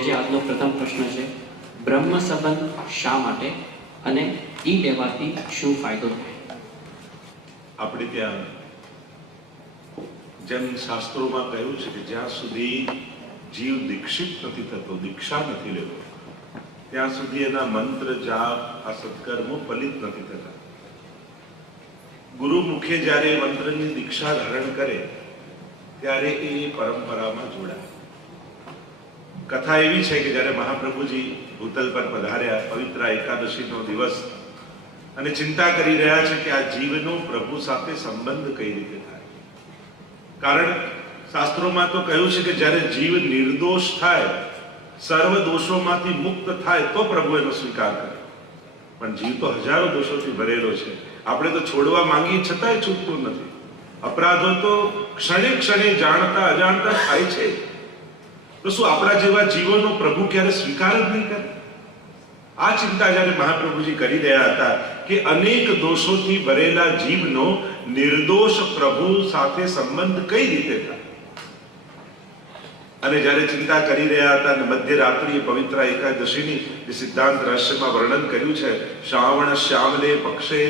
જે આજનો પ્રથમ પ્રશ્ન છે, બ્રહ્મ સંબંધ શા માટે અને ઈ લેવાથી શું ફાયદો થાય? આપણે ત્યાં જેમ શાસ્ત્રોમાં કહ્યું છે કે જ્યાં સુધી જીવ દીક્ષિત નથી થતો, દીક્ષા નથી લેતો, ત્યાં સુધી એના મંત્ર જાપ આ સત્કર્મો ફલિત નથી થતા. ગુરુ મુખે જ્યારે મંત્રની દીક્ષા ધારણ કરે ત્યારે એ પરંપરામાં જોડાય. કથા એવી છે કે જ્યારે મહાપ્રભુજી ભૂતલ પર પધાર્યા, પવિત્ર એકાદશીનો દિવસ, અને ચિંતા કરી રહ્યા છે કે આ જીવનો પ્રભુ સાથે સંબંધ કઈ રીતે થાય. કારણ શાસ્ત્રોમાં તો કહ્યું છે કે જ્યારે જીવ નિર્દોષ થાય, સર્વ દોષોમાંથી મુક્ત થાય તો પ્રભુ એનો સ્વીકાર કરે. પણ જીવ તો હજારો દોષોથી ભરેલો છે. આપણે તો છોડવા માંગીએ છતાંય છૂટતું નથી. અપરાધો તો ક્ષણે ક્ષણે જાણતા અજાણતા થાય છે. તો શું આપણા જેવા જીવોનો પ્રભુ ક્યારે સ્વીકાર જ નહીં કરે? આ ચિંતા જ્યારે મહાપ્રભુજી કરી રહ્યા હતા કે અનેક દોષોથી ભરેલા જીવનો નિર્દોષ પ્રભુ સાથે સંબંધ કઈ રીતે થાય, અને જ્યારે ચિંતા કરી રહ્યા હતા અને મધ્યરાત્રિએ પવિત્ર એકાદશીની જે સિદ્ધાંત રહસ્યમાં વર્ણન કર્યું છે, શ્રાવણ શ્યામલે પક્ષે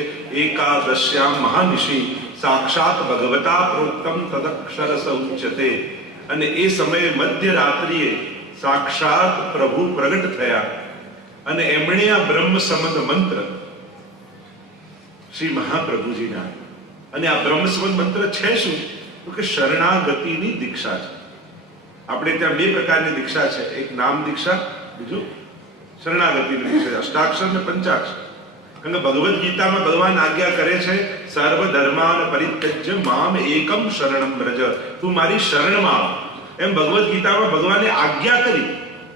એકાદશ્યામ મહાનિશી સાક્ષાત ભગવતા પ્રોક્તમ તદક્ષરસ ઉચ્યતે, અને એ સમયે મધ્યરાત્રિએ સાક્ષાત પ્રભુ પ્રગટ થયા અને એમણે આ બ્રહ્મ સંબંધ મંત્ર શ્રી મહાપ્રભુજીના, અને આ બ્રહ્મ સંબંધ મંત્ર છે શું? તો કે શરણાગતિની દીક્ષા છે. આપણે ત્યાં બે પ્રકારની દીક્ષા છે, એક નામ દીક્ષા, બીજું શરણાગતિની દીક્ષા, અષ્ટાક્ષર ને પંચાક્ષર. કારણ કે ભગવદ્ ગીતામાં ભગવાન આજ્ઞા કરે છે, સર્વ ધર્માન પરિત્યજ્ય મામ એકમ શરણમ વ્રજ, તું મારી શરણમાં આવ. એમ ભગવદ્ ગીતામાં ભગવાને આજ્ઞા કરી,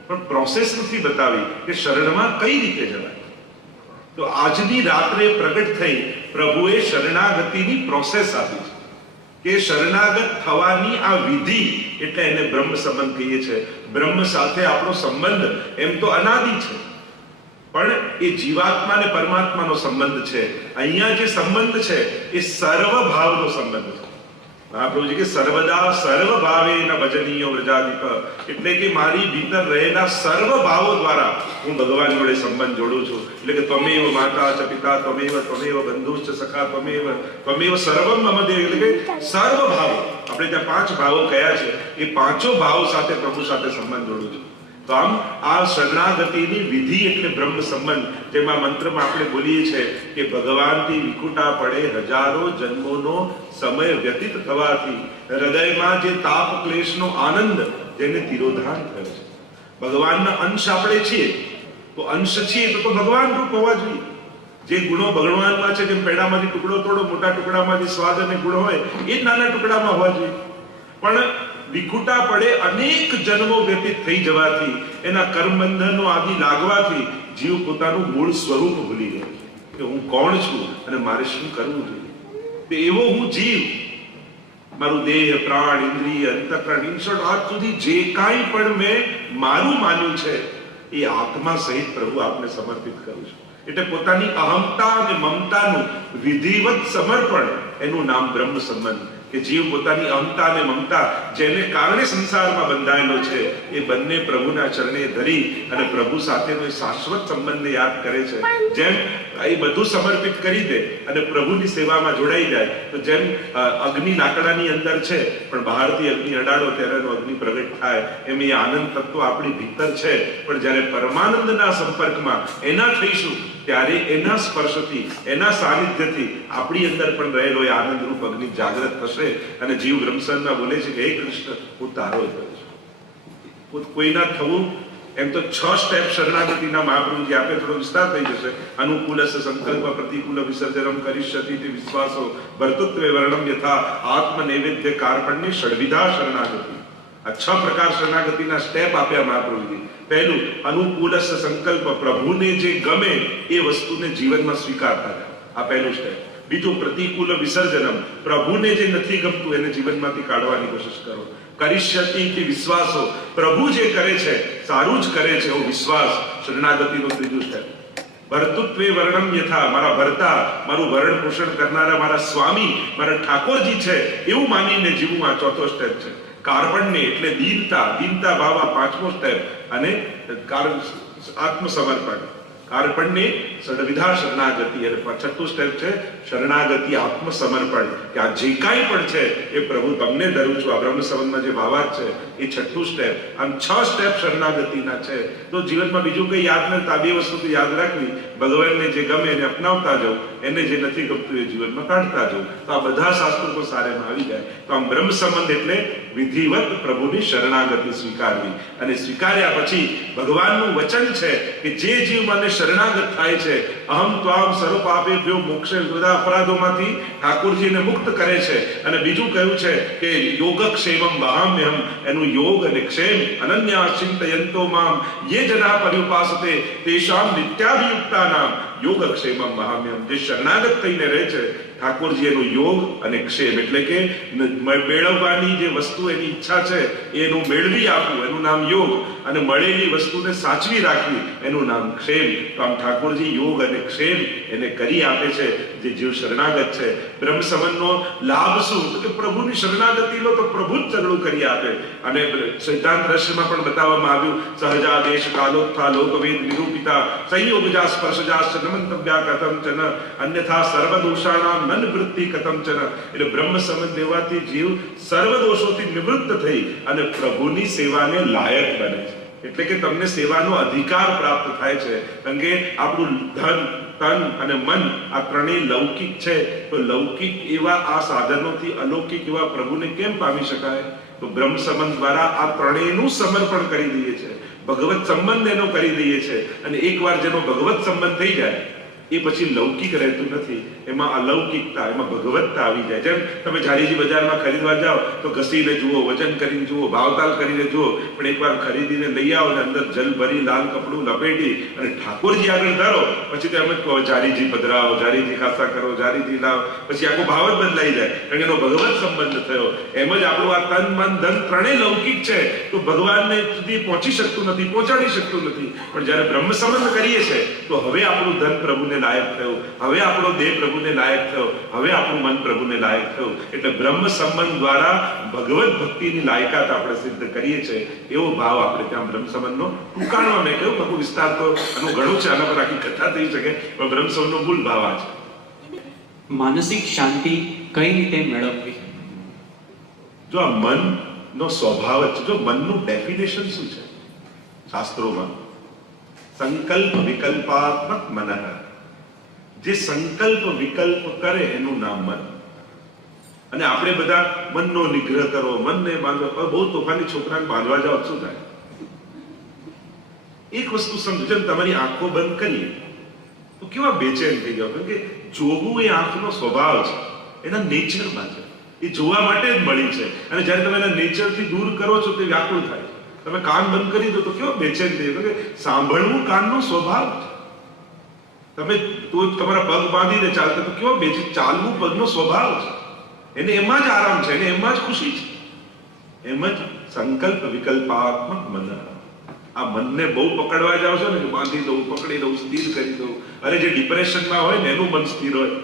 પણ પ્રોસેસ નથી બતાવી કે શરણમાં કઈ રીતે જવાય. તો આજની રાત્રે પ્રગટ થઈ પ્રભુએ શરણાગતિની પ્રોસેસ આપી છે કે શરણાગત થવાની આ વિધિ, એટલે એને બ્રહ્મ સંબંધ કહીએ છીએ. બ્રહ્મ સાથે આપણો સંબંધ એમ તો અનાદિ છે, પણ એ જીવાત્મા અને પરમાત્માનો સંબંધ છે. અહીંયા જે સંબંધ છે એ સર્વભાવનો સંબંધ છે. મહાપ્રભુજી કે સર્વદા સર્વ ભાવેન ભજનીયો વ્રજાધિપ, એટલે કે મારી ભીતર રહેલા સર્વ ભાવો દ્વારા હું ભગવાન જોડે સંબંધ જોડું છું. એટલે કે ત્વમેવ માતા ચ પિતા ત્વમેવ બંધુશ્ચ સખા ત્વમેવ સર્વમ મમ દેવ, એટલે કે સર્વ ભાવો. આપણે ત્યાં 5 ભાવો કયા છે, એ 5 ભાવો સાથે પ્રભુ સાથે સંબંધ જોડું છું. તો આમ આ શરણાગતિની વિધિ એટલે બ્રહ્મ સંબંધ, જેમાં મંત્રમાં આપણે બોલીએ છીએ કે ભગવાનથી વિખુટા પડે હજારો જન્મોનો સમય વ્યતીત થવાથી હૃદયમાં જે તાપ ક્લેશનો આનંદ જેને તિરોધાન થયો છે. ભગવાનના અંશ આપણે છીએ, તો અંશ છીએ તો ભગવાન રૂપ હોવા જોઈએ. જે ગુણો ભગવાનમાં છે, જેમ પેડામાંથી ટુકડો તોડો, મોટા ટુકડામાંથી સ્વાદ અને ગુણ હોય, એ જ નાના ટુકડામાં હોવા જોઈએ. પણ વિખુટા પડે અનેક જન્મો વ્યતીત થઈ જવાથી, એના કર્મબંધનો આદિ લાગવાથી જીવ પોતાનું મૂળ સ્વરૂપ ભૂલી ગયો કે હું કોણ છું અને મારે શું કરવું જોઈએ. તો એવો હું જીવ, મારું દેહ, પ્રાણ, ઇન્દ્રિય, અંતઃકરણ, ઇન શોર્ટ આજ સુધી જે કાંઈ પણ મેં મારું માન્યું છે એ આત્મા સહિત પ્રભુ આપને સમર્પિત કરું છું. એટલે પોતાની અહમતા અને મમતાનું વિધિવત સમર્પણ, એનું નામ બ્રહ્મ સંબંધ. કે જીવ પોતાની અહમતા અને મમતા જેને કારણે સંસારમાં બંધાયેલો છે, એ બંને પ્રભુના ચરણે ધરી અને પ્રભુ સાથેનો શાશ્વત સંબંધને યાદ કરે છે. જેમ એ બધું સમર્પિત કરી દે અને પ્રભુની સેવામાં જોડાઈ જાય, તો જેમ અગ્નિ લાકડાની અંદર છે પણ બહારથી અગ્નિ અડાડો ત્યારે એનો અગ્નિ પ્રગટ થાય, એમ એ આનંદ તત્વ આપણી ભીતર છે, પણ જ્યારે પરમાનંદના સંપર્કમાં એના થઈશું ત્યારે એના સ્પર્શથી, એના સાનિધ્યથી આપણી અંદર પણ રહેલો એ આનંદરૂપ અગ્નિ જાગૃત થશે અને જીવ બ્રહ્મસંગમાં બોલે છે કે હે કૃષ્ણ, હું તારો જ છું. કોઈના થવું એમ તો 6 સ્ટેપ શરણાગતિના મહાપ્રભુજી આપે, થોડો વિસ્તાર થઈ જશે. અનુકૂલસ સંકલ્પ પ્રતિકૂલ વિસર્જનમ કરિષ્યતિ તે વિશ્વાસો ભર્તૃત્વે વર્ણમ યથા આત્મ નૈવેદ્ય કાર્પણ્ય ષડવિધા શરણાગતિ. આ 6 પ્રકાર શરણાગતિના સ્ટેપ આપ્યા મહાપ્રભુજી. પહેલું, અનુકૂલસ સંકલ્પ, પ્રભુને જે ગમે એ વસ્તુને જીવનમાં સ્વીકારતા જાઓ, આ પહેલું સ્ટેપ. બીજું, પ્રતિકૂલ વિસર્જનમ, પ્રભુને જે નથી ગમતું એને જીવનમાંથી કાઢવાની કોશિશ કરો. કરિષ્યતિ કે વિશ્વાસો, પ્રભુ જે કરે છે સારું જ કરે છે એવો વિશ્વાસ, શરણાગતિનું ત્રીજું સ્ટેપ. ભર્તૃત્વે વર્ણમ યથા, મારા ભર્તા, મારું ભરણ પોષણ કરનારા મારા સ્વામી, મારા ઠાકોરજી છે એવું માનીને જીવવું, આ ચોથો સ્ટેપ છે. કાર્પણ્ય એટલે દીનતા, દીનતા ભાવ આ પાંચમો સ્ટેપ. અને આત્મસમર્પણ, કાર્પણ્ય ષડવિધા શરણાગતિ, અને છઠ્ઠું સ્ટેપ છે શરણાગતિ આત્મસમર્પણ, કે આ જે કાંઈ પણ છે એ પ્રભુ તમને ધરું છું. આ બ્રહ્મ સંબંધમાં જે ભાવાર્થ છે એ છઠ્ઠું સ્ટેપ. આમ 6 સ્ટેપ શરણાગતિના છે. તો જીવનમાં બીજું કંઈ યાદ નથી, આ 2 વસ્તુ તો યાદ રાખવી. ભગવાનને જે ગમે એને અપનાવતા જવું, એને જે નથી ગમતું એ જીવનમાં કાઢતા જવું. તો આ બધા શાસ્ત્રો તો સારેમાં આવી જાય. તો આમ બ્રહ્મ સંબંધ એટલે વિધિવત પ્રભુની શરણાગતિ સ્વીકારવી. અને સ્વીકાર્યા પછી ભગવાનનું વચન છે કે જે જીવ મને શરણાગત થાય છે, અહમ ત્વામ સર્વ પાપેભ્યો મોક્ષે, બધા અપરાધોમાંથી ઠાકોરજીને મુક્ત કરે છે. અને બીજું કહ્યું છે કે યોગક્ષેમમ વહામ્યહમ, એનું યોગ અને ક્ષેમ અનન્યા ચિંતયંતો મામ યે જના પર્યુપાસતે તેષામ નિત્યાભિયુક્તાનામ યોગક્ષેમમ વહામ્યહમ. જે શરણાગત થઈને રહે છે ઠાકોરજી એનું યોગ અને ક્ષેમ એટલે કે મેળવવાની જે વસ્તુ એની ઈચ્છા છે એનું મેળવી આપવું, એનું નામ યોગ. અને મળેલી વસ્તુને સાચવી રાખવી, એનું નામ ક્ષેમ. તો આમ ઠાકોરજી યોગ અને ક્ષેમ એને કરી આપે છે જે જીવ શરણાગત છે. બ્રહ્મ સંબંધનો લાભ શું? તો કે પ્રભુની શરણાગતિ લો તો પ્રભુ જ ચગડું કરી આપે. અને સિદ્ધાંત રહસ્યમાં પણ બતાવવામાં આવ્યું, સહજા દેશ કાલોત્થા લોકવેદ નિરૂપિતા સંયોગજા સ્પર્શજા નમંતવ્યા કથમ ચન અન્યથા સર્વદોષાણામ મન વૃત્તિ કથમ ચન. એટલે બ્રહ્મ સંબંધ દેવાથી જીવ સર્વ દોષોથી નિવૃત્ત થઈ અને પ્રભુની સેવાને લાયક બને છે. એટલે કે તમને સેવાનો અધિકાર પ્રાપ્ત થાય છે. કારણ કે આપણું ધન, તન અને મન આ ત્રણેય લૌકિક છે. તો લૌકિક એવા આ સાધનોથી અલૌકિક એવા પ્રભુને કેમ પામી શકાય? તો બ્રહ્મ સંબંધ દ્વારા આ ત્રણેયનું સમર્પણ કરી દઈએ છે, ભગવત સંબંધ એનો કરી દઈએ છે. અને એકવાર જેનો ભગવત સંબંધ થઈ જાય એ પછી લૌકિક રહેતું નથી, એમાં અલૌકિકતા, એમાં ભગવતતા આવી જાય. જેમ તમે જારીજી બજારમાં ખરીદવા જાઓ તો ઘસીને જુઓ, વજન કરીને જુઓ, ભાવતાલ કરીને જુઓ, પણ એકવાર ખરીદીને લઈ આવો ને અંદર જલ ભરી લાલ કપડું લપેટી અને ઠાકોરજી આગળ ધરો, પછી તો એમ જ કહો જારીજી પધરાવો, જારીજી ખાસા કરો, જારીજી લાવો, પછી આખો ભાવ જ બદલાઈ જાય. કારણ કે એનો ભગવત સંબંધ થયો. એમ જ આપણું આ તન, મન, ધન ત્રણેય લૌકિક છે તો ભગવાનને સુધી પહોંચી શકતું નથી, પહોંચાડી શકતું નથી. પણ જ્યારે બ્રહ્મ સંબંધ કરીએ છીએ તો હવે આપણું ધન પ્રભુને લાયક થયું, હવે આપણો દેહ પ્રભુને લાયક થયો, હવે આપણું મન પ્રભુને લાયક થયું. એટલે બ્રહ્મ સંબંધ દ્વારા ભગવત ભક્તિની લાયકાત આપણે સિદ્ધ કરીએ છીએ. એવો ભાવ આપણે ત્યાં બ્રહ્મ સંબંધનો ટૂંકાણમાં મેં કહ્યું, બાકી વિસ્તાર તો આનું ઘણું છે, આના પર આખી કથા થઈ શકે, પણ બ્રહ્મ સંબંધનો મૂળ ભાવ આ છે. માનસિક શાંતિ કઈ રીતે મેળવવી? જો આ મનનો સ્વભાવ જ, જો મનનું ડેફિનેશન શું છે શાસ્ત્રોમાં? સંકલ્પ વિકલ્પાત્મક મન. જે સંકલ્પ વિકલ્પ કરે એનું નામ મન. અને આપણે બધા મનનો નિગ્રહ કરો, મનને બાંધો, બહુ તોફાની છોકરાને બાંધવા જાઓ શું થાય? એક વસ્તુ સમજો, જેમ તમારી આંખો બંધ કરીએ તો કેવા બેચેન થઈ જાવ, કારણ કે જોવું એ આંખનો સ્વભાવ છે, એના નેચરમાં છે, એ જોવા માટે જ મળી છે. અને જ્યારે તમે એના નેચરથી દૂર કરો છો તો વ્યાકુળ થાય. તમે કાન બંધ કરી દો તો કેવો બેચેન થઈ જાય, કારણ કે સાંભળવું કાનનો સ્વભાવ છે. તમે તો તમારા પગ બાંધીને ચાલતા તો કેવો બેચેન, ચાલવું પગનો સ્વભાવ છે, એને એમાં જ આરામ છે, એને એમાં જ ખુશી છે. એમ જ સંકલ્પ વિકલ્પાત્મક મન. આ મનને બહુ પકડવા જાવ છો ને, બાંધી દઉં, પકડી દઉં, સ્થિર કરી દઉં. અરે જે ડિપ્રેશનમાં હોય ને એનું મન સ્થિર હોય,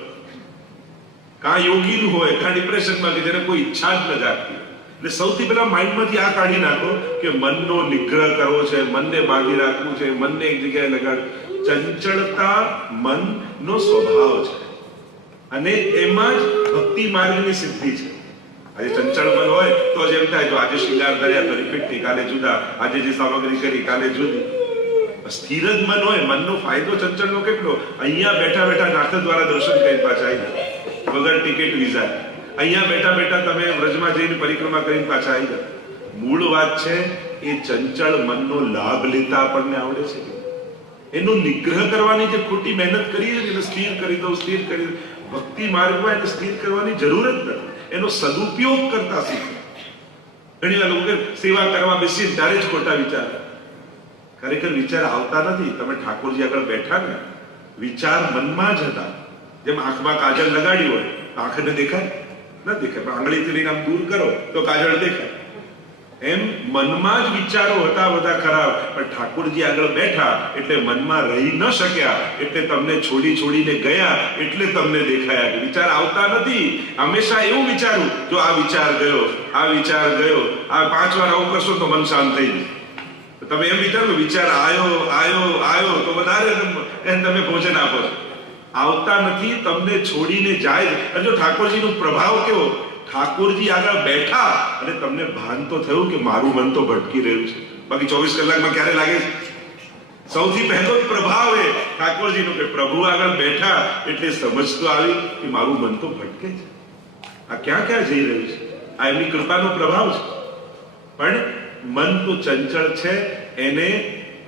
કાં યોગીનું હોય, કાં ડિપ્રેશનમાં કે જેને કોઈ ઈચ્છા જ ન જાગતી. એટલે સૌથી પહેલા માઇન્ડમાંથી આ કાઢી નાખો કે મનનો નિગ્રહ કરવો છે, મનને બાંધી રાખવું છે, મનને એક જગ્યાએ લગાડ. ચંચળતા મનનો સ્વભાવ છે અને એમાં જ ભક્તિ માર્ગની સિદ્ધિ છે. આજે ચંચળ મન હોય તો જેમ થાય, જો આજે શિંગાર કર્યા તો રિપીટ થઈ, કાલે જુદા, આજે જે સામગ્રી કરી કાલે જુદી. સ્થિર જ મન હોય, મનનો ફાયદો ચંચળનો કેટલો? અહીંયા બેઠા બેઠા નાથ દ્વારા દર્શન કરી પાછા આવી ગયા, વગર ટિકિટ વિઝા. અહીંયા બેઠા બેઠા તમે વ્રજમાં જઈને પરિક્રમા કરીને પાછા આવી ગયા. મૂળ વાત છે એ ચંચળ મનનો લાભ લેતા આપણને આવડે છે. એનો નિગ્રહ કરવાની જે ખોટી મહેનત કરીએ છીએ, એને સ્થિર કરી દો, સ્થિર કરી દો. ભક્તિ માર્ગમાં એને સ્થિર કરવાની જરૂર જ નથી, એનો સદુપયોગ કરતા શીખો. ઘણી વાર લોકો સેવા કરવા બેસીએ ત્યારે જ ખોટા વિચાર, ખરેખર વિચાર આવતા નથી. તમે ઠાકોરજી આગળ બેઠા ને, વિચાર મનમાં જ હતા. જેમ આંખમાં કાજળ લગાડી હોય, આંખને દેખાય ન દેખાય, પણ આંગળીથી લઈને આમ દૂર કરો તો કાજળ દેખાય. એમ મનમાં જ વિચારો હતા બધા ખરાબ, પણ ઠાકોરજી આગળ બેઠા એટલે મનમાં રહી ન શક્યા, એટલે તમને છોડીને ગયા, એટલે તમને દેખાયા કે વિચાર આવતા નથી. હંમેશા એવું વિચારું, જો આ વિચાર ગયો, આ 5 વાર આવું કરશો તો મન શાંત થઈ જશે. તમે એમ વિચારો વિચાર આયો તો વધારે તમે ભોજન આપો છો. આવતા નથી, તમને છોડીને જાય. અને જો ઠાકોરજીનો પ્રભાવ કેવો, ઠાકોરજી આગળ બેઠા અને તમને ભાન તો થયું કે મારું મન તો ભટકી રહ્યું છે. બાકી 24 કલાકમાં ક્યારે લાગે છે? સૌથી પહેલો પ્રભાવ એ ઠાકોરજીનો કે પ્રભુ આગળ બેઠા એટલે સમજ તો આવી કે મારું મન તો ભટકે છે, આ ક્યાં જઈ રહ્યું છે. આ એમની કૃપાનો પ્રભાવ છે. પણ મન તો ચંચળ છે, એને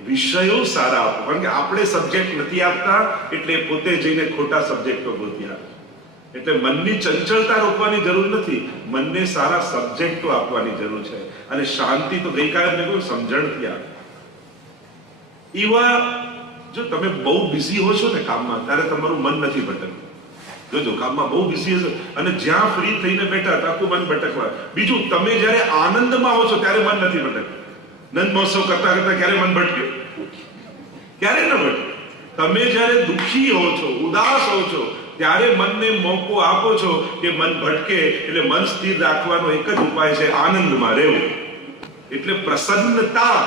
વિષયો સારા આપો. કારણ કે આપણે સબ્જેક્ટ નથી આપતા એટલે પોતે જઈને ખોટા સબ્જેક્ટો ગોતી આપે. એટલે મનની ચંચળતા રોકવાની જરૂર નથી, મનને સારા સબ્જેક્ટો આપવાની જરૂર છે. અને શાંતિ તો ગઈકાલે મેં કહ્યું સમજણથી આવે. એવા જો તમે બહુ બિઝી હો છો ને કામમાં, ત્યારે તમારું મન નથી ભટકતું. જોજો કામમાં બહુ બિઝી હશો અને જ્યાં ફ્રી થઈને બેઠા આખું મન ભટકવા. બીજું, તમે જ્યારે આનંદમાં હો છો ત્યારે મન નથી ભટકતું. નંદ મહોત્સવ કરતા ક્યારે મન ભટક્યું? ક્યારે ન ભટકે. તમે જ્યારે દુઃખી હો છો, ઉદાસ હો છો, ત્યારે મનને મોકો આપો છો કે મન ભટકે. એટલે મન સ્થિર રાખવાનો એક જ ઉપાય છે, આનંદમાં રહેવું. એટલે પ્રસન્નતા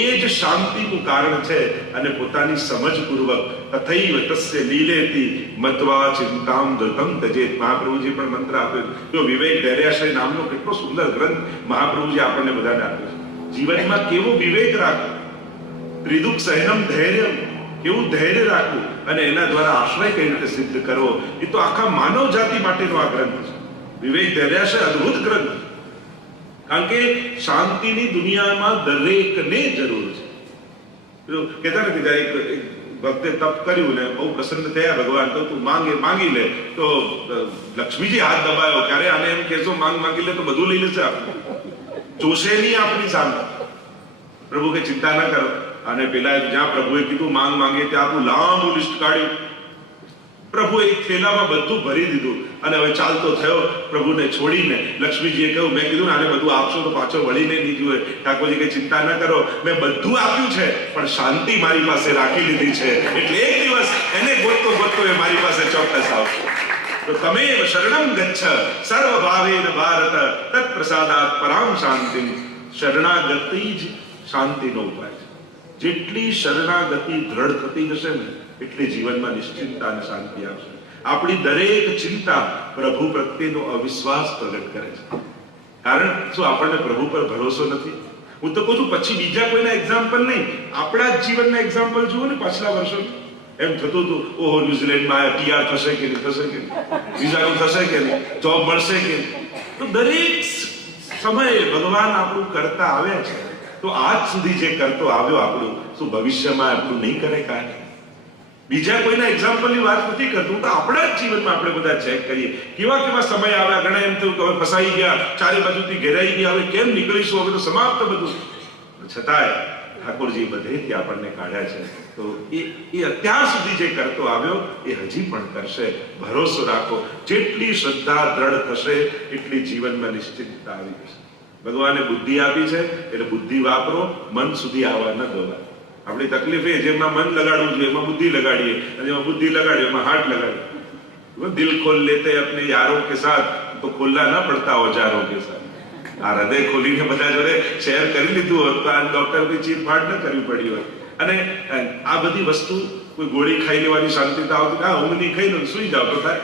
એ જ શાંતિનું કારણ છે. અને પોતાની સમજપૂર્વક તથૈવ તસ્ય લીલેતિ મત્વા ચિંતામ ધૃતમ તજેત. મહાપ્રભુજી પણ મંત્ર આપ્યો. જો વિવેક ધૈર્યાશ્રય નામનો કેટલો સુંદર ગ્રંથ મહાપ્રભુજી આપણને બધાને આપ્યો છે. જીવનમાં કેવો વિવેક રાખવો, ત્રિદુઃખ સહનમ ધૈર્યમ, કેવું ધૈર્ય રાખવું અને એના દ્વારા આશ્રય કઈ રીતે સિદ્ધ કરવો, એ તો આખા માનવ જાતિ માટેનો આ ગ્રંથ છે. વિવેક ધૈર્યાશ્રય અદ્ભુત ગ્રંથ. કારણ કે શાંતિની દુનિયામાં દરેકને જરૂર છે. કહેતા નથી એક ભક્તે તપ કર્યું ને બહુ પ્રસન્ન થયા ભગવાન, તો તું માંગી લે. તો લક્ષ્મીજી હાથ દબાયો, ક્યારે આને એમ કહેશો માંગી લે તો બધું લઈ લેશે આપણું, જોશે નહીં આપણી સામે. પ્રભુ કે ચિંતા ના કરો. અને પેલા જ્યાં પ્રભુએ કીધું માંગે ત્યાં આપણું લાંબુ લિસ્ટ કાઢ્યું. પ્રભુ એક થેલામાં બધું ભરી દીધું અને હવે ચાલતો થયો પ્રભુને છોડીને. લક્ષ્મીજીએ કહ્યું, મેં કીધું આને બધું આપશો તો પાછો વળીને નહીં જુએ. ઠાકોરજી કે ચિંતા ન કરો, મેં બધું આપ્યું છે પણ શાંતિ મારી પાસે રાખી લીધી છે. એટલે એક દિવસ એને ગોતતો એ મારી પાસે ચોક્કસ આવશે. તો તમે શરણમ ગચ્છ સર્વભાવેન ભારત તત્ પ્રસાદાત પરામ શાંતિ. શરણાગતિ જ શાંતિનો ઉપાય છે. જેટલી શરણાગતિ દ્રઢ થતી જશે ને એટલી જીવનમાં નિશ્ચિંતતા અને શાંતિ આવશે. આપણી દરેક ચિંતા પ્રભુ પ્રત્યેનો અવિશ્વાસ પ્રગટ કરે છે. કારણ શું? આપણને પ્રભુ પર ભરોસો નથી. હું તો કહું છું, પછી બીજા કોઈના એક્ઝામ્પલ નહીં, આપણા જ જીવનના એક્ઝામ્પલ જુઓ ને. પાછલા વર્ષો એમ થતું હતું, ઓહો ન્યુઝીલેન્ડમાં PR થશે કે નહીં, થશે કે નહીં, વિઝાનું થશે કે નહીં, જોબ મળશે કે નહીં. તો દરેક સમયે ભગવાન આપણું કરતા આવ્યા છે. તો આજ સુધી જે કરતો આવ્યો આપણું, શું ભવિષ્યમાં આપણું નહીં કરે? કાંઈ બીજા કોઈના એક્ઝામ્પલની વાત નથી કરતું. તો આપણા જ જીવનમાં આપણે બધા ચેક કરીએ કેવા સમય આવ્યા. ઘણા એમ થયું કે હવે ફસાઈ ગયા, ચારે બાજુથી ઘેરાઈ ગયા, હવે કેમ નીકળીશું, હવે તો સમાપ્ત બધું. છતાંય ઠાકોરજી બધેથી આપણને કાઢ્યા છે. તો એ અત્યાર સુધી જે કરતો આવ્યો એ હજી પણ કરશે. ભરોસો રાખો. જેટલી શ્રદ્ધા દ્રઢ થશે એટલી જીવનમાં નિશ્ચિતતા આવી જશે. ભગવાને બુદ્ધિ આપી છે એટલે બુદ્ધિ વાપરો, મન સુધી આવવા ન દો. આપણી તકલીફ એ જેમાં મન લગાડવું જોઈએ એમાં બુદ્ધિ લગાડીએ, અને જેમાં બુદ્ધિ લગાડીએ એમાં હાથ લગાડીએ. દિલ ખોલ લેતે अपने यारों के साथ तो खोलना ना पड़ता औजारों के साथ. આ હૃદય ખોલીને બધા જોડે શેર કરી લીધું હોત તો આ ડોક્ટર કોઈ ચીરફાડ ન કરવી પડી હોત. અને આ બધી વસ્તુ કોઈ ગોળી ખાઈ લેવાની શાંતિ તો આવતી, ઊંઘ નહીં ખાઈ લો સુઈ જાવ તો થાય.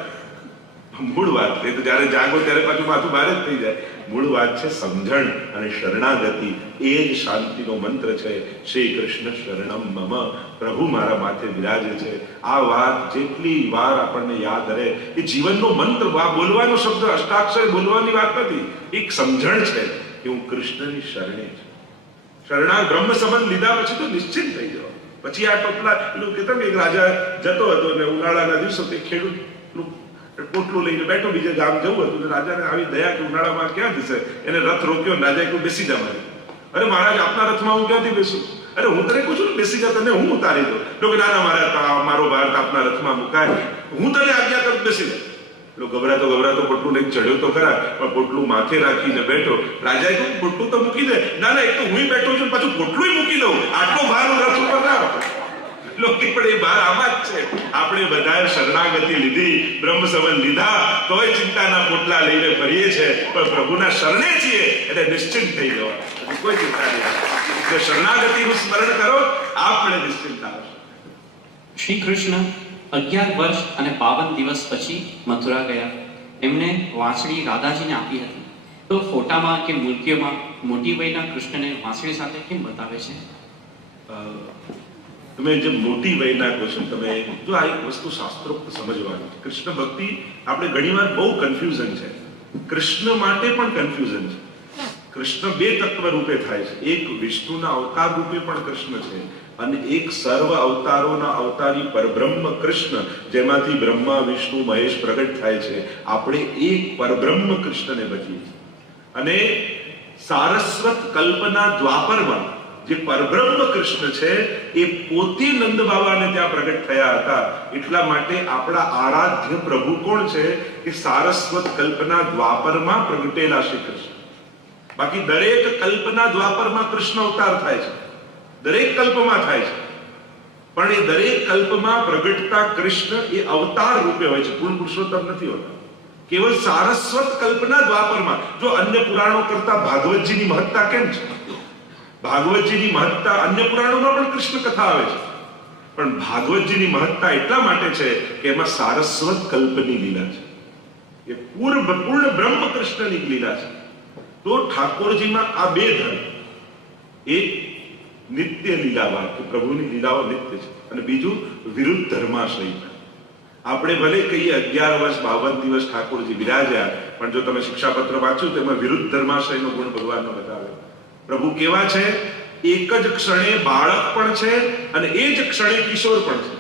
મૂળ વાત એ તો જયારે જાગો ત્યારે પાછું માથું ભારે જ થઈ જાય. મૂળ વાત છે સમજણ અને શરણાગતિ. એ જ શાંતિનો મંત્ર છે. શ્રી કૃષ્ણ શરણમ મમ. પ્રભુ મારા માથે બિરાજે છે. આ વાત જેટલી વાર આપણને યાદ રહે એ જીવનનો મંત્ર. બોલવાનો શબ્દ અષ્ટાક્ષર બોલવાની વાત નથી, એક સમજણ છે કે હું કૃષ્ણની શરણે છું. શરણા બ્રહ્મ સંબંધ લીધા પછી તો નિશ્ચિત થઈ જવા. પછી આ ટોપલા પેલું કહેતા કે એક રાજા જતો હતો અને ઉનાળાના દિવસો તે ખેડૂત પોટલું લઈને બેઠો, બીજે ગામ જવું હતું. રાજાને આવી દયા કે ઉનાળામાં ક્યાં જશે, એને રથ રોક્યો. રાજાએ કહ્યું બેસી જા મારી. અરે મહારાજ આપના રથમાં હું ક્યાંથી બેસું? અરે હું તને કહું છું ને બેસી જા, તને હું ઉતારી દઉં. તો કે ના ના મારો ભારત આપના રથમાં મુકાય, હું તને આજ્ઞા કરું બેસી જા. પેલો ગભરાતો પોટલું લઈને ચડ્યો તો ખરા, પણ પોટલું માથે રાખીને બેઠો. રાજાએ કહ્યું પોટલું તો મૂકી દે. ના ના, એક તો હું બેઠો છું, પાછું પોટલું મૂકી દઉં, આટલો ભાર હું રથ ઉપર ના આપું. લોકો પણ એ ભાર આમાં જ છે. આપણે બધાએ શરણાગતિ લીધી, બ્રહ્મ સંબંધ લીધા, તોય ચિંતાના પોટલા લઈને ફરીએ છે, પણ પ્રભુના શરણે છીએ એટલે નિશ્ચિંત થઈ જવા, કોઈ ચિંતા નહીં. એટલે શરણાગતિનું સ્મરણ કરો, આપણે નિશ્ચિંતા આવશે. શ્રી કૃષ્ણ 11 વર્ષ અને 52 દિવસ પછી મથુરા ગયા. એમને વાંસળી રાધાજીને આપી હતી. તો ફોટામાં કે મૂર્તિઓમાં મોટી વયના કૃષ્ણને વાંસળી સાથે કેમ બતાવે છે? તમે જે મોટી વયના કહો છો, તમે જો આ એક વસ્તુ શાસ્ત્રોક્ત સમજવાની છે. કૃષ્ણ ભક્તિ આપણે ઘણીવાર બહુ કન્ફ્યુઝન છે. કૃષ્ણ માટે પણ કન્ફ્યુઝન છે. કૃષ્ણ બે તત્વ રૂપે થાય છે. એક વિષ્ણુના અવતાર રૂપે પણ કૃષ્ણ છે, અને એક સર્વ અવતારોના અવતારી પરબ્રહ્મ કૃષ્ણ, જેમાંથી બ્રહ્મા વિષ્ણુ મહેશ પ્રગટ થાય છે. આપણે એક પરબ્રહ્મ કૃષ્ણને ભજીએ છીએ. અને સારસ્વત કલ્પના દ્વાપરમાં જે પરબ્રહ્મ કૃષ્ણ છે એ પોતે નંદ બાબાને ત્યાં પ્રગટ થયા હતા. એટલા માટે આપણા આરાધ્ય પ્રભુ કોણ છે? કે સારસ્વત કલ્પના દ્વાપરમાં પ્રગટેલા શ્રી કૃષ્ણ. બાકી દરેક કલ્પના દ્વાપરમાં કૃષ્ણ અવતાર થાય છે, દરેક કલ્પમાં થાય છે, પણ એ દરેક કલ્પમાં પ્રગટતા કૃષ્ણ એ અવતાર રૂપે હોય છે, પૂર્ણ પુરુષોત્તમ નથી હોતા. કેવળ સારસ્વત કલ્પના દ્વાપરમાં. જો અન્ય પુરાણો કરતા ભાગવતજીની મહત્તા કેમ છે? ભાગવતજીની મહત્તા અન્ય પુરાણોમાં પણ કૃષ્ણ કથા આવે છે, પણ ભાગવતજીની મહત્તા એટલા માટે છે કે એમાં સારસ્વત કલ્પની લીલા છે, એ પૂર્ણ બ્રહ્મ કૃષ્ણની લીલા છે. તો ઠાકોરજીમાં આ બે ધર્મ, એક નિત્ય લીલાવાન કે પ્રભુની લીલાઓ નિત્ય છે, અને બીજું વિરુદ્ધ ધર્માશ્રય. આપણે ભલે કહીએ 11 વર્ષ 52 દિવસ ઠાકોરજી બિરાજ્યા, પણ જો તમે શિક્ષાપત્ર વાંચ્યું તો એમાં વિરુદ્ધ ધર્માશ્રયનો ગુણ ભગવાનનો બતાવે. પ્રભુ કેવા છે? એક જ ક્ષણે બાળક પણ છે અને એ જ ક્ષણે કિશોર પણ છે.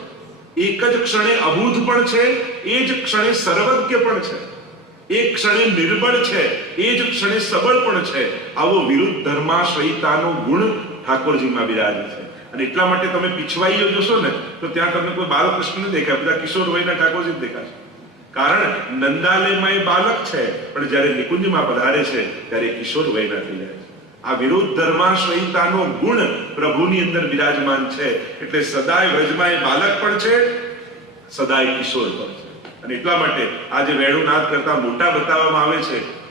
એક જ ક્ષણે અબૂધ પણ છે, એ જ ક્ષણે સર્વજ્ઞ પણ છે. એક ક્ષણે નિર્બળ છે, એ જ ક્ષણે સબળ પણ છે. આવો વિરુદ્ધ ધર્માશ્રયતાનો ગુણ ઠાકોરજીમાં બિરાજે છે. અને એટલા માટે તમે પીછવાઈઓ જોશો ને તો ત્યાં તમને કોઈ બાલકૃષ્ણ નહીં દેખાય, બધા કિશોર વયના ઠાકોરજી જ દેખાશે. કારણ નંદાલયમાં એ બાલક છે, પણ જ્યારે નિકુંજમાં પધારે છે ત્યારે કિશોર વયના થઈ જાય છે. આ વિરુદ્ધ ધર્માશ્રયતાનો ગુણ પ્રભુની અંદર બિરાજમાન છે. એટલે સદાય વ્રજમાં એ બાલક પણ છે, સદાય કિશોર પણ છે. અને એટલા માટે આ જે વેણુનાદ કરતા મોટા બતાવવામાં આવે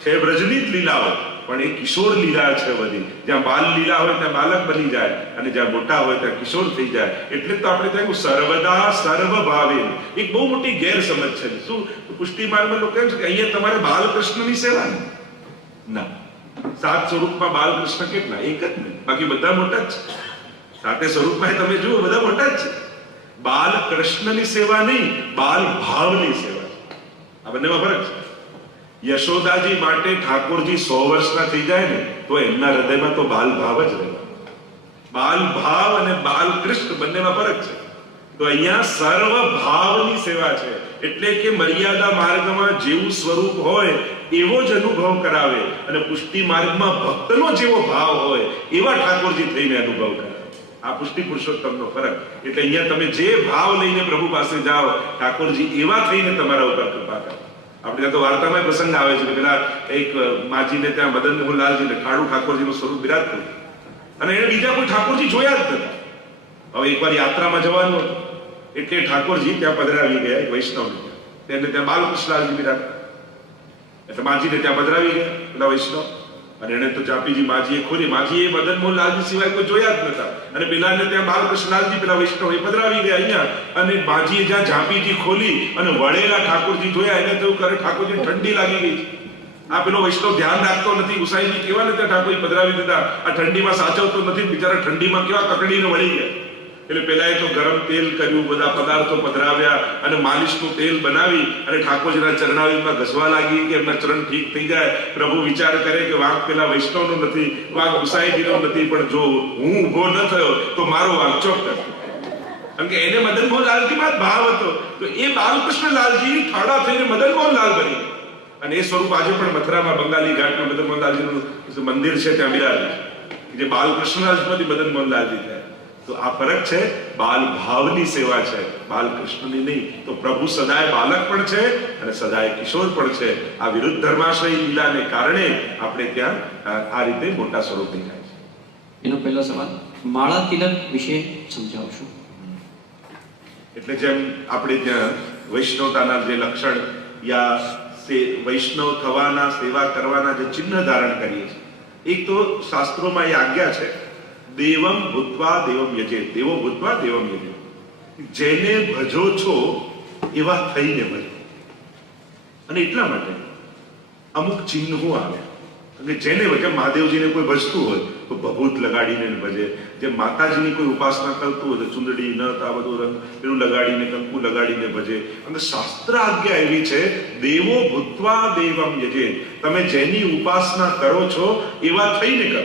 છે વ્રજની જ લીલાઓ, પણ એ કિશોર લીલા છે બધી. જ્યાં બાલ લીલા હોય ત્યાં બાલક બની જાય, અને જ્યાં મોટા હોય ત્યાં કિશોર થઈ જાય. એટલે તો આપણે ત્યાં સર્વદા સર્વ ભાવે એક બહુ મોટી ગેરસમજ છે. શું પુષ્ટિ માર્ગમાં લોકો એમ છે કે અહીંયા તમારે બાલકૃષ્ણની સેવા ના. 7 સ્વરૂપમાં બાલકૃષ્ણ કેટલા? એક જ નહીં, બાકી બધા મોટા જ છે. 7 સ્વરૂપમાં તમે જુઓ બધા મોટા જ છે. બાલકૃષ્ણની સેવા નહીં, બાલ ભાવની સેવા છે. આ બંનેમાં ફરક છે. યશોદાજી માટે ઠાકોરજી 100 વર્ષના થઈ જાય ને તો એમના હૃદયમાં તો બાલ ભાવ જ રહે. બાલ ભાવ અને બાલ કૃષ્ણ બંનેમાં ફરક છે. તો અહીંયા સર્વ ભાવની સેવા છે. એટલે કે મર્યાદા માર્ગમાં જેવું સ્વરૂપ હોય એવો જ અનુભવ કરાવે, અને પુષ્ટિ માર્ગમાં ભક્તનો જેવો ભાવ હોય એવા ઠાકોરજી થઈને અનુભવ કરાવે. આ પુષ્ટિ પુરુષોત્તમનો ફરક. એટલે અહીંયા તમે જે ભાવ લઈને પ્રભુ પાસે જાઓ, ઠાકોરજી એવા થઈને તમારા ઉપર કૃપા કરે. આપણે ત્યાં તો વાર્તામાં પ્રસંગ આવે છે કે પેલા એક માજીને ત્યાં મદન મોહનલાલજીને કાળુ ઠાકોરજીનું સ્વરૂપ બિરાજતું, અને એને બીજા કોઈ ઠાકોરજી જોયા જ નતા. હવે એકવાર યાત્રામાં જવાનું હતું એટલે ઠાકોરજી ત્યાં પધરાવી ગયા એક વૈષ્ણવને. તેને ત્યાં બાલકૃષ્ણલાલજી બિરાજ, એટલે માજીને ત્યાં પધરાવી ગયા પેલા વૈષ્ણવ. અને એને તો ચાપીજી માજીએ ખોલી, માજીએ મદન મોહનલાલજી સિવાય કોઈ જોયા જ નતા. અને પેલાને ત્યાં બાલકૃષ્ણલાલજી પેલા વૈષ્ણવ એ પધરાવી ગયા અહીંયા. અને માજીએ જ્યાં ઝાંપીજી ખોલી અને વળેલા ઠાકોરજી જોયા, એને તો કરે ઠાકોરજી ઠંડી લાગી ગઈ. આ પેલો વૈષ્ણવ ધ્યાન રાખતો નથી, ગુસાઈજી કેવા ને ત્યાં ઠાકોરજી પધરાવી દીધા. આ ઠંડીમાં સાચવતો નથી, બિચારા ઠંડીમાં કેવા કકડીને વળી ગયા. એટલે પેલાએ તો ગરમ તેલ કર્યું, બધા પદાર્થો પધરાવ્યા અને માલિશનું તેલ બનાવી અને ઠાકોરજીના ચરણાવીમાં ઘસવા લાગી કે એમના ચરણ ઠીક થઈ જાય. પ્રભુ વિચાર કરે કે વાંક પેલા વૈષ્ણવનો નથી, વાંક ગુસાઈજીનો નથી, પણ જો હું ઊભો ન થયો તો મારો વાંક ચોક્કસ. કારણ કે એને મદન મોહનલાલજીમાં જ ભાવ હતો. તો એ બાલકૃષ્ણલાલજી ઠાડા થઈને મદન મોહનલાલ બની. અને એ સ્વરૂપ આજે પણ મથુરામાં બંગાળી ઘાટમાં મદન મોહનલાલજીનું મંદિર છે, ત્યાં બિરાજે છે. જે બાલકૃષ્ણલાલજીમાંથી મદન મોહનલાલજી થયા. તો આ ફરક છે, બાલ ભાવની સેવા છે, બાલ કૃષ્ણની નહીં. તો પ્રભુ સદાય બાલક પણ છે અને સદાય કિશોર પણ છે. આ વિરુદ્ધ ધર્માશ્રય લીલાને કારણે આપણે ત્યાં આ રીતે મોટા સ્વરૂપ દેખાય છે. એનો પહેલો સવાલ માળા તિલક વિશે સમજાવશો. એટલે જેમ આપણે ત્યાં વૈષ્ણવતાના જે લક્ષણ યા વૈષ્ણવ થવાના, સેવા કરવાના જે ચિહ્ન ધારણ કરીએ છીએ, એક તો શાસ્ત્રોમાં એ આજ્ઞા છે, દેવમ ભૂત્વા દેવમ યજે, દેવો ભૂત્વા દેવમ યજે. જેને ભજો છો એવા થઈને ભજો. અને એટલા માટે અમુક ચિહ્નો આવે કે જેને જેમ મહાદેવજીને કોઈ ભજતું હોય તો ભભૂત લગાડીને ભજે, જેમ માતાજીની કોઈ ઉપાસના કરતું હોય તો ચુંદડી નથ આ બધું રંગ પેલું લગાડીને, કંકુ લગાડીને ભજે. અને શાસ્ત્ર આજ્ઞા એવી છે, દેવો ભૂત્વા દેવમ યજે, તમે જેની ઉપાસના કરો છો એવા થઈને કરો.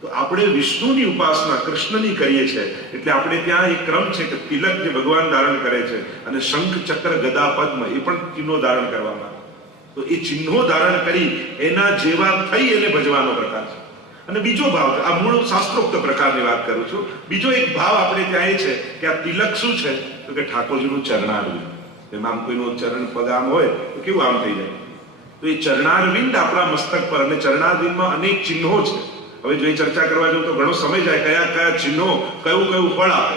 તો આપણે વિષ્ણુની ઉપાસના કૃષ્ણની કરીએ છીએ, એટલે આપણે ત્યાં એક ક્રમ છે કે તિલક જે ભગવાન ધારણ કરે છે અને શંખ ચક્ર ગદા પદ્મ એ પણ ચિહ્નો ધારણ કરવામાં. તો એ ચિહ્નો ધારણ કરી એના જેવા થઈ એને ભજવાનો પ્રકાર છે. અને બીજો ભાવ, આ મૂળ શાસ્ત્રોક્ત પ્રકારની વાત કરું છું, બીજો એક ભાવ આપણે ત્યાં એ છે કે આ તિલક શું છે તો કે ઠાકોરજીનું ચરણારવિંદ. જેમ આમ કોઈનું ચરણ પગ આમ હોય તો કેવું આમ થઈ જાય. તો એ ચરણારવિંદ આપણા મસ્તક પર, અને ચરણારવિંદમાં અનેક ચિહ્નો છે. હવે જો એ ચર્ચા કરવા જાઉં તો ઘણો સમય જાય, કયા કયા ચિહ્નો કયું કયું ફળ આપે.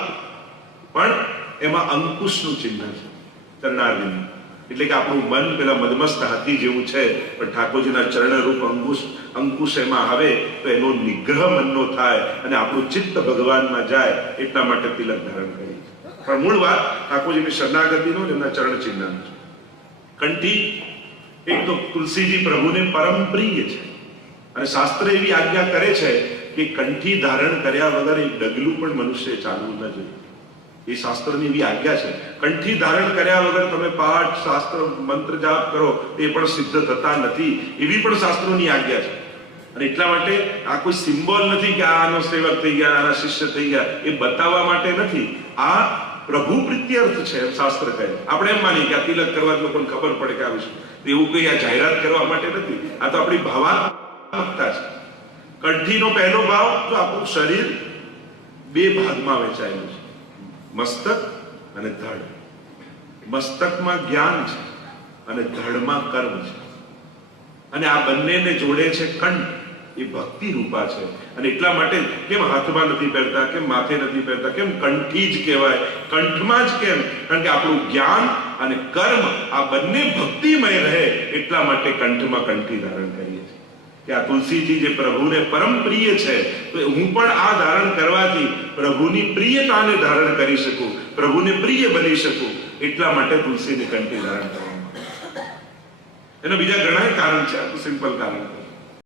પણ એમાં અંકુશનું ચિહ્ન છે ચરણારવિંદ. એટલે કે આપણું મન પેલા મદમસ્ત હાથી જેવું છે, પણ ઠાકોરજીના ચરણરૂપ અંકુશ એમાં આવે તો એનો નિગ્રહ મનનો થાય અને આપણું ચિત્ત ભગવાનમાં જાય. એટલા માટે તિલક ધારણ કરીએ. પણ મૂળ વાત ઠાકોરજીની શરણાગતિનો એમના ચરણ ચિહ્નનો છે. કંઠી, એક તો તુલસીજી પ્રભુને પરમ પ્રિય છે અને શાસ્ત્ર એવી આજ્ઞા કરે છે કે કંઠી ધારણ કર્યા વગર એક ડગલું પણ મનુષ્ય ચાલવું ન જોઈએ. એ શાસ્ત્રની એવી આજ્ઞા છે. કંઠી ધારણ કર્યા વગર તમે પાઠ, શાસ્ત્ર, મંત્ર જાપ કરો એ પણ સિદ્ધ થતા નથી, એવી પણ શાસ્ત્રોની આજ્ઞા છે. અને એટલા માટે આ કોઈ સિમ્બોલ નથી કે આનો સેવક થઈ ગયા, આના શિષ્ય થઈ ગયા, એ બતાવવા માટે નથી. આ પ્રભુ પ્રીત્યર્થ છે એમ શાસ્ત્ર કહે. આપણે એમ માનીએ કે આ તિલક કરવા લોકોને ખબર પડે કે આવીશું, એવું કઈ આ જાહેરાત કરવા માટે નથી. આ તો આપણી ભાવાત્મકતા છે. કંઠીનો પહેલો ભાવ, તો આપણું શરીર બે ભાગમાં વહેંચાયેલું છે, મસ્તક અને ધડ. મસ્તકમાં જ્ઞાન છે અને ધડમાં કર્મ છે. અને આ બંનેને જોડે છે કંઠ, એ ભક્તિ રૂપા છે. અને એટલા માટે કેમ હાથમાં નથી પહેરતા, કેમ માથે નથી પહેરતા, કેમ કંઠી જ કહેવાય, કંઠમાં જ કેમ? કારણ કે આપણું જ્ઞાન અને કર્મ આ બંને ભક્તિમય રહે, એટલા માટે કંઠમાં કંઠી ધારણ કરીએ છીએ. કે આ તુલસીજી જે પ્રભુને પરમ પ્રિય છે, તો હું પણ આ ધારણ કરવાથી પ્રભુની પ્રિયતાને ધારણ કરી શકું, પ્રભુને પ્રિય બની શકું. એટલા માટે તુલસીની કંઠી ધારણ કરવામાં. એના બીજા ઘણા કારણ છે, આ તો સિમ્પલ કારણ.